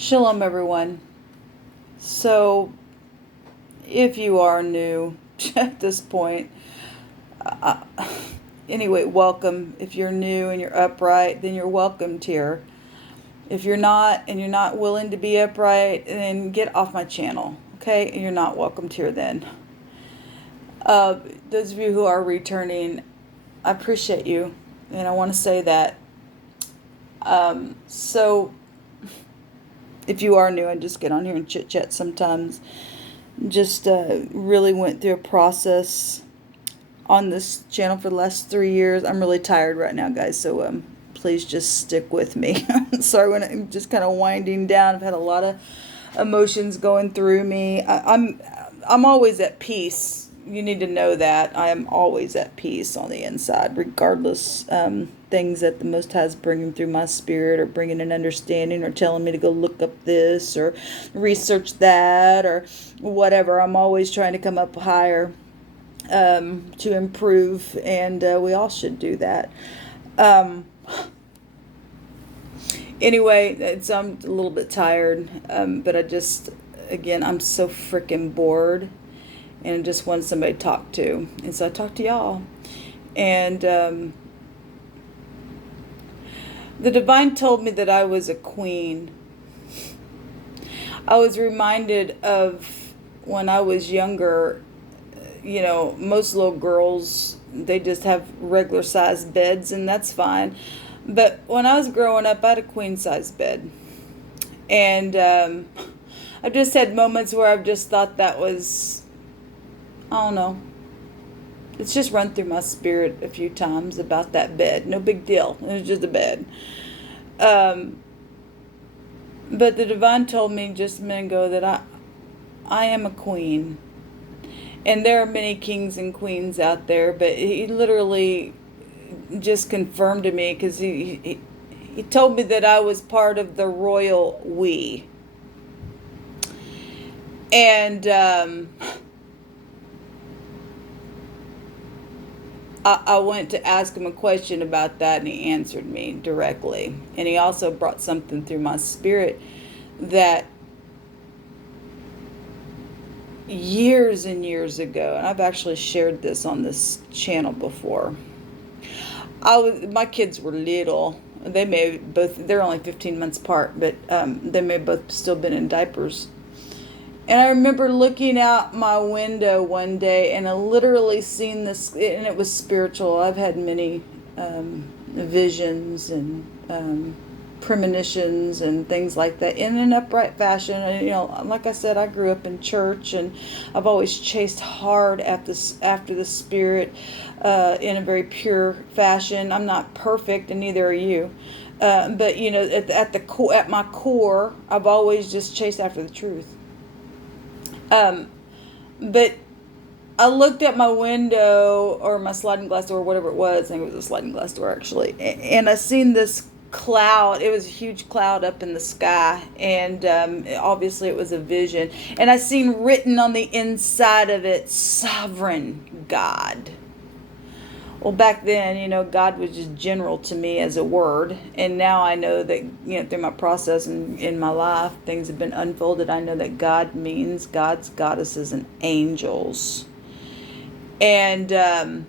Shalom, everyone. So, if you are new at this point, uh, anyway, welcome. If you're new and you're upright, then you're welcomed here. If you're not and you're not willing to be upright, then get off my channel, okay? You're not welcomed here then. Those of you who are returning, I appreciate you, and I want to say that. So, if you are new and just get on here and chit chat sometimes, just really went through a process on this channel for the last 3 years. I'm really tired right now, guys, so please just stick with me. Sorry when I'm just kind of winding down. I've had a lot of emotions going through me. I'm always at peace. You need to know that I am always at peace on the inside, regardless things that the Most High is bringing through my spirit, or bringing an understanding, or telling me to go look up this or research that or whatever. I'm always trying to come up higher to improve, and we all should do that. Anyway, I'm a little bit tired, but again, I'm so freaking bored, and I just want somebody to talk to. And so I talked to y'all. And the divine told me that I was a queen. I was reminded of when I was younger, most little girls, they just have regular sized beds, and that's fine. But when I was growing up, I had a queen size bed. And I've just had moments where I've just thought that was, I don't know. It's just run through my spirit a few times about that bed. No big deal. It was just a bed. But the divine told me just a minute ago that I am a queen. And there are many kings and queens out there, but he literally just confirmed to me, because he told me that I was part of the royal we. And I went to ask him a question about that, and he answered me directly. And he also brought something through my spirit that years and years ago, and I've actually shared this on this channel before. My kids were little. They're only 15 months apart, but they may have both still been in diapers. And I remember looking out my window one day, and I literally seen this, and it was spiritual. I've had many visions and premonitions and things like that in an upright fashion. And, like I said, I grew up in church, and I've always chased hard after the spirit in a very pure fashion. I'm not perfect, and neither are you. But at my core, I've always just chased after the truth. But I looked at my window, or my sliding glass door, whatever it was. I think it was a sliding glass door, actually. And I seen this cloud. It was a huge cloud up in the sky. And obviously it was a vision. And I seen written on the inside of it, Sovereign God. Well, back then, God was just general to me as a word. And now I know that, through my process and in my life, things have been unfolded. I know that God means gods, goddesses, and angels. And a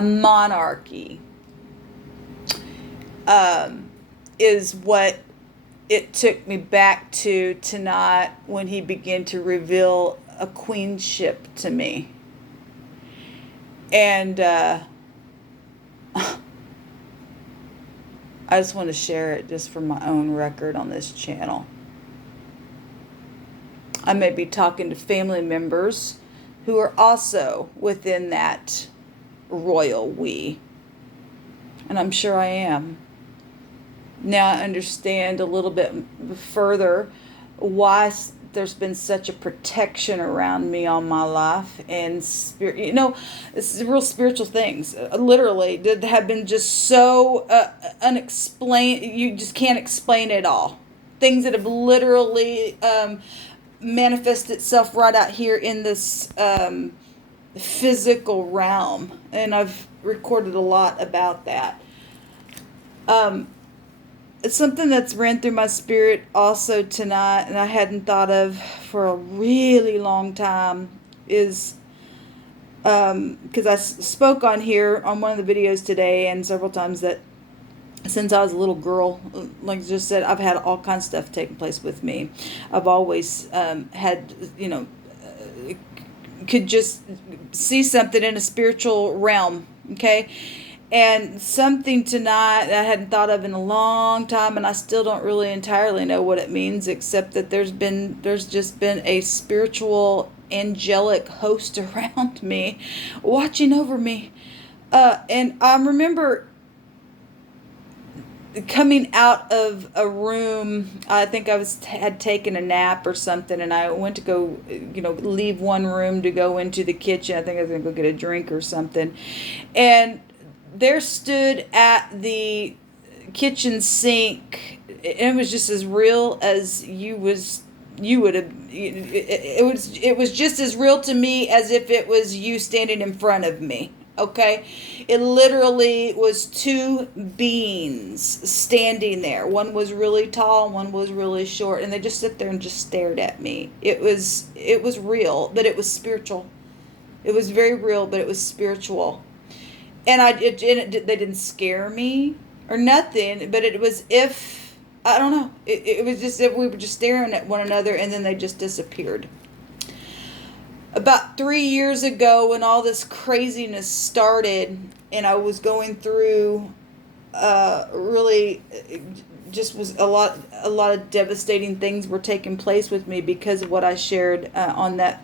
monarchy is what it took me back to tonight, when he began to reveal a queenship to me. And I just want to share it just for my own record on this channel. I may be talking to family members who are also within that royal we. And I'm sure I am. Now I understand a little bit further why there's been such a protection around me all my life, and spirit, it's real spiritual things, literally, that have been just so unexplained. You just can't explain it all. Things that have literally manifested itself right out here in this physical realm, and I've recorded a lot about that. something that's ran through my spirit also tonight, and I hadn't thought of for a really long time, is because I spoke on here on one of the videos today and several times that since I was a little girl, like I just said, I've had all kinds of stuff taking place with me. I've always had, could just see something in a spiritual realm, okay? And something tonight that I hadn't thought of in a long time, and I still don't really entirely know what it means, except that there's just been a spiritual angelic host around me, watching over me. And I remember coming out of a room. I think I had taken a nap or something, and I went to go, leave one room to go into the kitchen. I think I was going to go get a drink or something. And there stood at the kitchen sink, and it was just as real as you would have. It was just as real to me as if it was you standing in front of me. Okay, it literally was two beings standing there. One was really tall, one was really short, and they just sit there and just stared at me. It was real, but it was spiritual. It was very real, but it was spiritual. And they didn't scare me or nothing, but it was I don't know. It was just if we were just staring at one another, and then they just disappeared. About 3 years ago, when all this craziness started, and I was going through, really, just was a lot of devastating things were taking place with me because of what I shared on that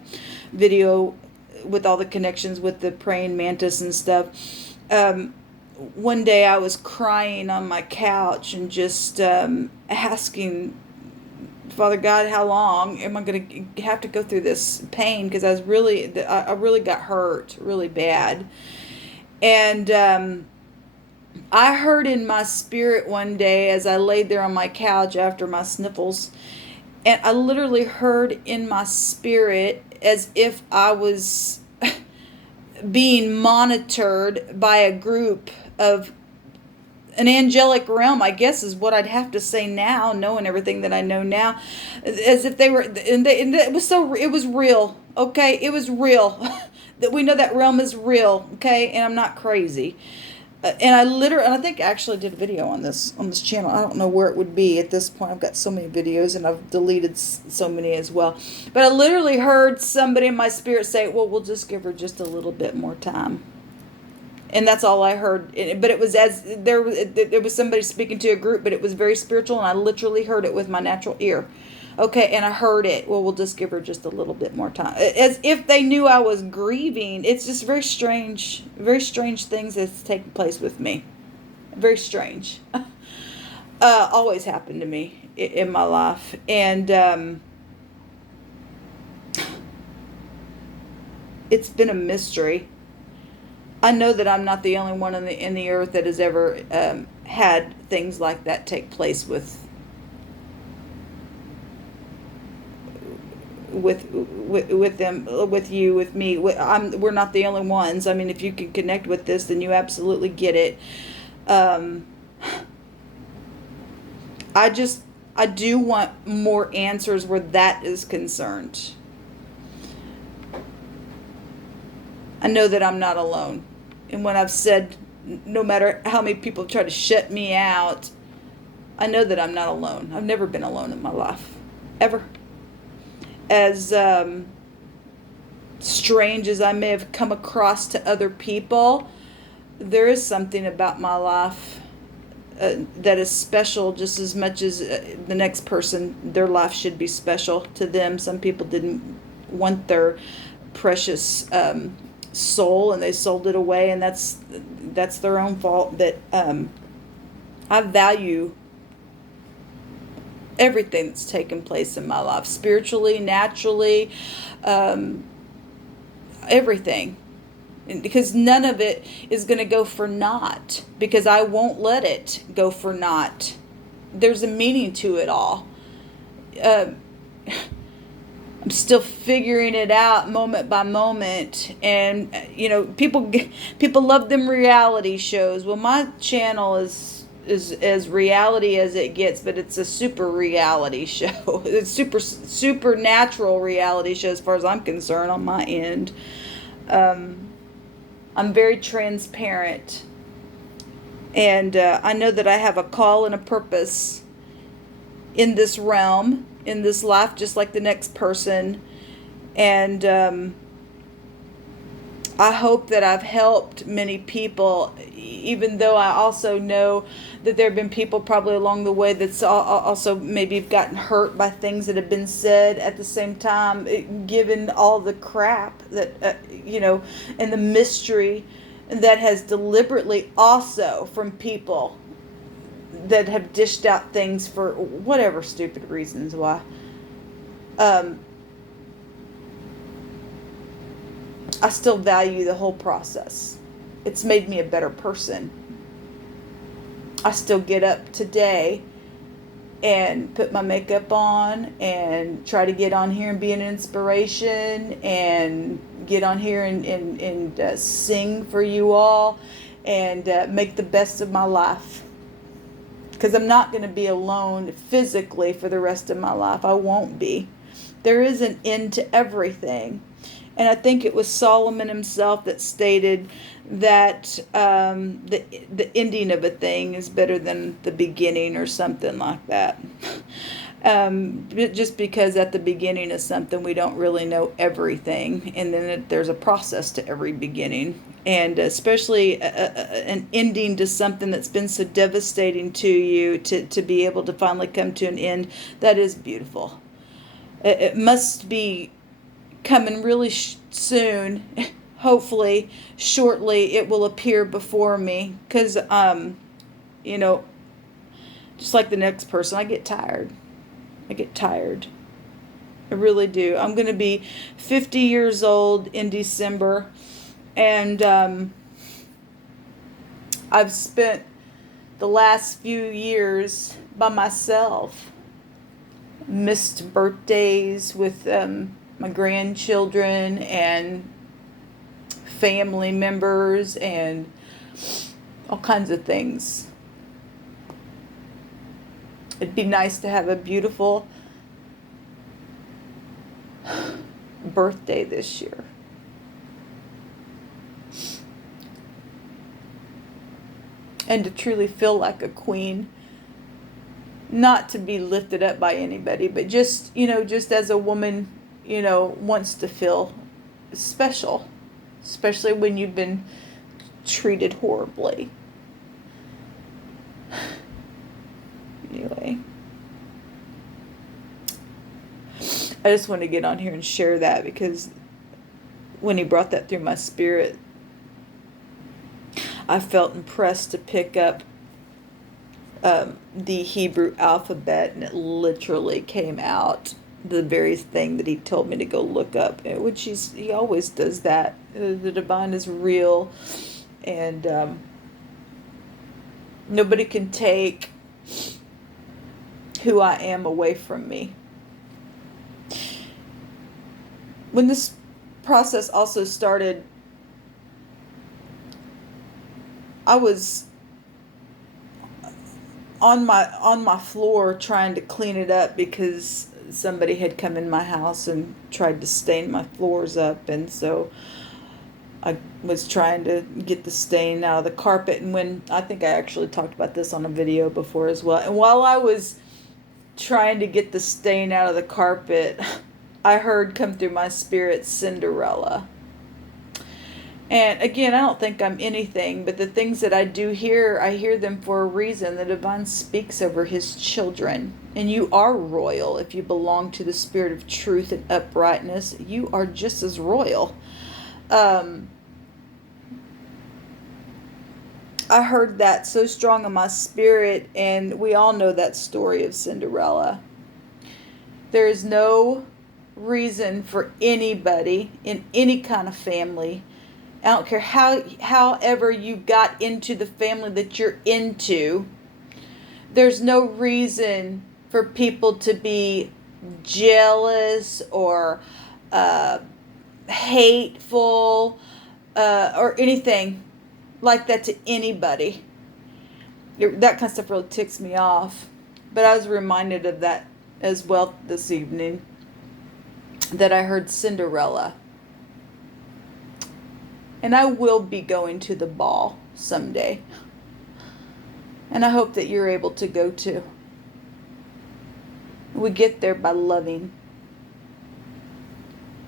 video with all the connections with the praying mantis and stuff. One day I was crying on my couch and just asking Father God, how long am I going to have to go through this pain? Because I really got hurt really bad. And I heard in my spirit one day as I laid there on my couch after my sniffles, and I literally heard in my spirit as if I was being monitored by a group of an angelic realm, I guess is what I'd have to say now, knowing everything that I know now, as if they were, and it was real, okay? It was real. That we know that realm is real, okay? And I'm not crazy. And I think I actually did a video on this channel. I don't know where it would be at this point. I've got so many videos, and I've deleted so many as well. But I literally heard somebody in my spirit say, well, we'll just give her just a little bit more time. And that's all I heard. But it was there was somebody speaking to a group, but it was very spiritual, and I literally heard it with my natural ear. Okay, and I heard it. Well, we'll just give her just a little bit more time. As if they knew I was grieving. It's just very strange things that's taking place with me. Very strange. Always happened to me in my life. And it's been a mystery. I know that I'm not the only one in the earth that has ever had things like that take place with them, with you, with me. We're not the only ones. I mean, if you can connect with this, then you absolutely get it. I do want more answers where that is concerned. I know that I'm not alone. And when I've said, no matter how many people try to shut me out, I know that I'm not alone. I've never been alone in my life. Ever. As strange as I may have come across to other people, there is something about my life that is special just as much as the next person. Their life should be special to them. Some people didn't want their precious soul, and they sold it away, and that's their own fault. But I value everything that's taken place in my life, spiritually, naturally, everything, because none of it is going to go for naught, because I won't let it go for naught. There's a meaning to it all. I'm still figuring it out moment by moment. And, people love them reality shows. Well, my channel is is as reality as it gets, but it's a super reality show. It's supernatural reality show as far as I'm concerned on my end. I'm very transparent, and I know that I have a call and a purpose in this realm, in this life, just like the next person. And I hope that I've helped many people, even though I also know that there have been people probably along the way that's also maybe gotten hurt by things that have been said at the same time, given all the crap that, and the mystery that has deliberately also from people that have dished out things for whatever stupid reasons why. I still value the whole process. It's made me a better person. I still get up today and put my makeup on and try to get on here and be an inspiration and get on here and sing for you all and make the best of my life. Because I'm not going to be alone physically for the rest of my life. I won't be. There is an end to everything. And I think it was Solomon himself that stated that the ending of a thing is better than the beginning, or something like that. Just because at the beginning of something we don't really know everything, and then there's a process to every beginning, and especially an ending to something that's been so devastating to you, to be able to finally come to an end, that is beautiful. It must be coming really soon. Hopefully shortly it will appear before me, because just like the next person, I get tired. I really do. I'm going to be 50 years old in December, and I've spent the last few years by myself. Missed birthdays with my grandchildren and family members and all kinds of things. It'd be nice to have a beautiful birthday this year. And to truly feel like a queen. Not to be lifted up by anybody, but just as a woman, wants to feel special, especially when you've been treated horribly. Anyway, I just want to get on here and share that, because when he brought that through my spirit, I felt impressed to pick up the Hebrew alphabet, and it literally came out the very thing that he told me to go look up, which he always does that. The divine is real, and nobody can take who I am away from me. When this process also started, I was on my floor trying to clean it up, because somebody had come in my house and tried to stain my floors up, and so I was trying to get the stain out of the carpet. And when, I think I actually talked about this on a video before as well, and while I was trying to get the stain out of the carpet, I heard come through my spirit Cinderella. And again, I don't think I'm anything, but the things that I do hear, I hear them for a reason. The divine speaks over his children. And you are royal if you belong to the spirit of truth and uprightness. You are just as royal. I heard that so strong in my spirit, and we all know that story of Cinderella. There is no reason for anybody in any kind of family, I don't care however you got into the family that you're into, there's no reason for people to be jealous or hateful or anything like that to anybody. That kind of stuff really ticks me off. But I was reminded of that as well this evening, that I heard Cinderella. And I will be going to the ball someday. And I hope that you're able to go too. We get there by loving.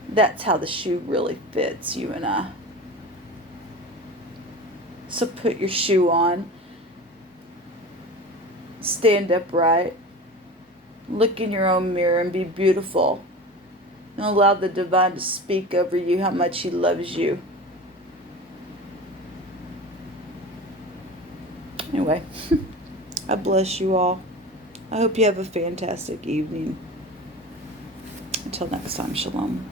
That's how the shoe really fits, you and I. So put your shoe on. Stand upright. Look in your own mirror and be beautiful. And allow the divine to speak over you how much he loves you. Anyway, I bless you all. I hope you have a fantastic evening. Until next time, shalom.